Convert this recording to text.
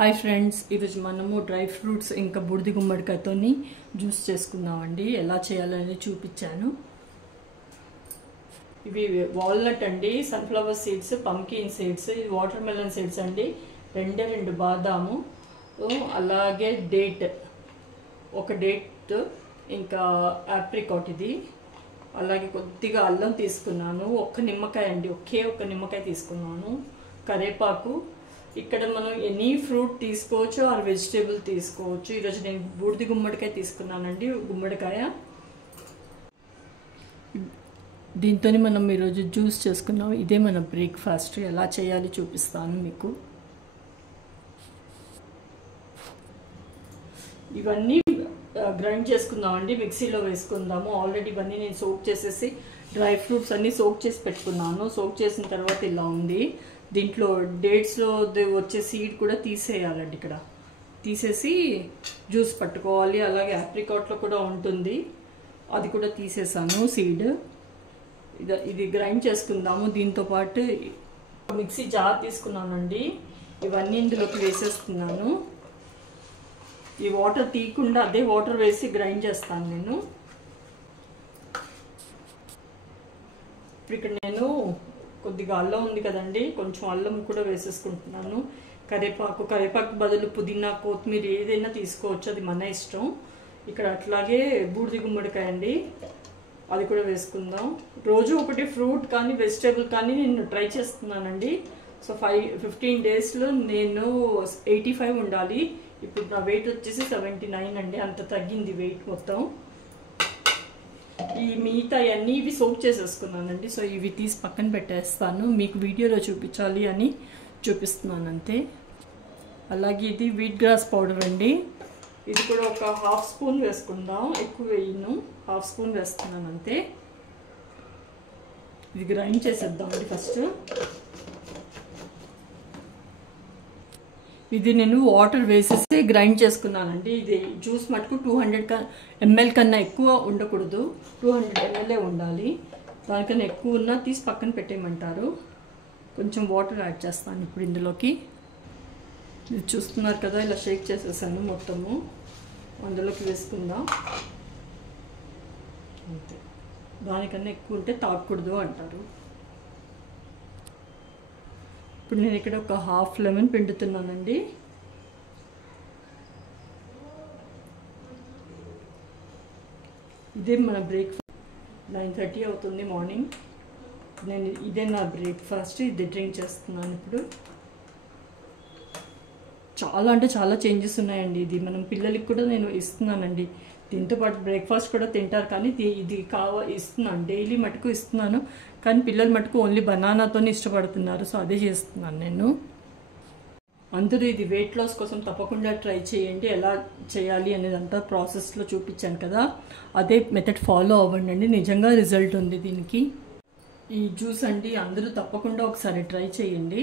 Hi friends, ఈరోజు మనము dry fruits ఇంకా బూడిద గుమ్మడికాయతోని జ్యూస్ చేసుకుందామండి. ఎలా చేయాలని చూపించాను. ఇవి వాల్నట్ అండి, సన్ఫ్లవర్ సీడ్స్, పంకిన్ సీడ్స్, ఇది వాటర్ మెలన్ సీడ్స్ అండి, రెండు బాదాము, అలాగే డేట్, ఒక డేట్, ఇంకా ఆప్రికాట్, ఇది అలాగే కొద్దిగా అల్లం తీసుకున్నాను, ఒక్క నిమ్మకాయ అండి, ఒక్క నిమ్మకాయ తీసుకున్నాను, కరేపాకు. ఇక్కడ మనం ఎనీ ఫ్రూట్ తీసుకోవచ్చు ఆర్ వెజిటేబుల్ తీసుకోవచ్చు. ఈరోజు నేను బూడిద గుమ్మడికాయ తీసుకున్నానండి, గుమ్మడికాయ. దీంతో మనం ఈరోజు జ్యూస్ చేసుకున్నాం. ఇదే మన బ్రేక్ఫాస్ట్. ఎలా చేయాలి చూపిస్తాను మీకు. ఇవన్నీ గ్రైండ్ చేసుకుందామండి, మిక్సీలో వేసుకుందాము. ఆల్రెడీ ఇవన్నీ నేను సోక్ చేసేసి డ్రై ఫ్రూట్స్ అన్నీ సోక్ చేసి పెట్టుకున్నాను. సోక్ చేసిన తర్వాత ఇలా ఉంది. దీంట్లో డేట్స్లో వచ్చే సీడ్ కూడా తీసేయాలండి. ఇక్కడ తీసేసి జ్యూస్ పట్టుకోవాలి. అలాగే ఆప్రికాట్లో కూడా ఉంటుంది, అది కూడా తీసేసాను సీడ్. ఇది గ్రైండ్ చేసుకుందాము. దీంతో పాటు మిక్సీ జార్ తీసుకున్నానండి, ఇవన్నీ ఇందులోకి వేసేస్తున్నాను. ఈ వాటర్ తీయకుండా అదే వాటర్ వేసి గ్రైండ్ చేస్తాను నేను. ఇప్పుడు ఇక్కడ నేను కొద్దిగా అల్లం ఉంది కదండి, కొంచెం అల్లం కూడా వేసేసుకుంటున్నాను. కరేపాకు బదులు పుదీనా, కొత్తిమీర ఏదైనా తీసుకోవచ్చు, అది మన ఇష్టం. ఇక్కడ అట్లాగే బూడిద గుమ్మడికాయ అండి, అది కూడా వేసుకుందాం. రోజు ఒకటి ఫ్రూట్ కానీ వెజిటేబుల్ కానీ నేను ట్రై చేస్తున్నానండి. సో 15 డేస్లో నేను 85 ఉండాలి. ఇప్పుడు నా వెయిట్ వచ్చేసి 79 అండి, అంత తగ్గింది వెయిట్ మొత్తం. ఈ మిగతా అన్నీ ఇవి సోక్ చేసేసుకున్నానండి. సో ఇవి తీసి పక్కన పెట్టేస్తాను, మీకు వీడియోలో చూపించాలి అని చూపిస్తున్నాను అంతే. అలాగే ఇది వీట్ గ్రాస్ పౌడర్ అండి, ఇది కూడా ఒక 1/2 స్పూన్ వేసుకుందాం, ఎక్కువ వేయను, 1/2 స్పూన్ వేస్తున్నాను అంతే. ఇది గ్రైండ్ చేసేద్దామండి ఫస్ట్. ఇది నేను వాటర్ వేసేసి గ్రైండ్ చేసుకున్నానండి. ఇది జ్యూస్ మటుకు 200 ml కన్నా ఎక్కువ ఉండకూడదు, 200 ml ఉండాలి. దానికన్నా ఎక్కువ ఉన్నా తీసి పక్కన పెట్టేయమంటారు. కొంచెం వాటర్ యాడ్ చేస్తాను ఇప్పుడు ఇందులోకి. ఇది చూస్తున్నారు కదా, ఇలా షేక్ చేసేసాను మొత్తము. అందులోకి వేసుకుందాం అంతే. దానికన్నా ఎక్కువ ఉంటే తాగకూడదు అంటారు. ఇప్పుడు నేను ఇక్కడ ఒక 1/2 లెమన్ పిండుతున్నానండి. ఇదే మన బ్రేక్ఫాస్ట్. 9:30 అవుతుంది మార్నింగ్. ఇదే నా బ్రేక్ఫాస్ట్. ఇది డ్రింక్ చేస్తున్నాను ఇప్పుడు. చాలా చేంజెస్ ఉన్నాయండి. ఇది మనం పిల్లలకి కూడా నేను ఇస్తున్నానండి. దీంతో పాటు బ్రేక్ఫాస్ట్ కూడా తింటారు, కానీ ఇది ఇస్తున్నాను, డైలీ మటుకు ఇస్తున్నాను. కానీ పిల్లలు మటుకు ఓన్లీ బనానాతో ఇష్టపడుతున్నారు, సో అదే చేస్తున్నాను నేను. అందరూ ఇది వెయిట్ లాస్ కోసం తప్పకుండా ట్రై చేయండి. ఎలా చేయాలి అనేది అంతా ప్రాసెస్లో చూపించాను కదా, అదే మెథడ్ ఫాలో అవ్వండి. నిజంగా రిజల్ట్ ఉంది దీనికి. ఈ జ్యూస్ అండి అందరూ తప్పకుండా ఒకసారి ట్రై చేయండి.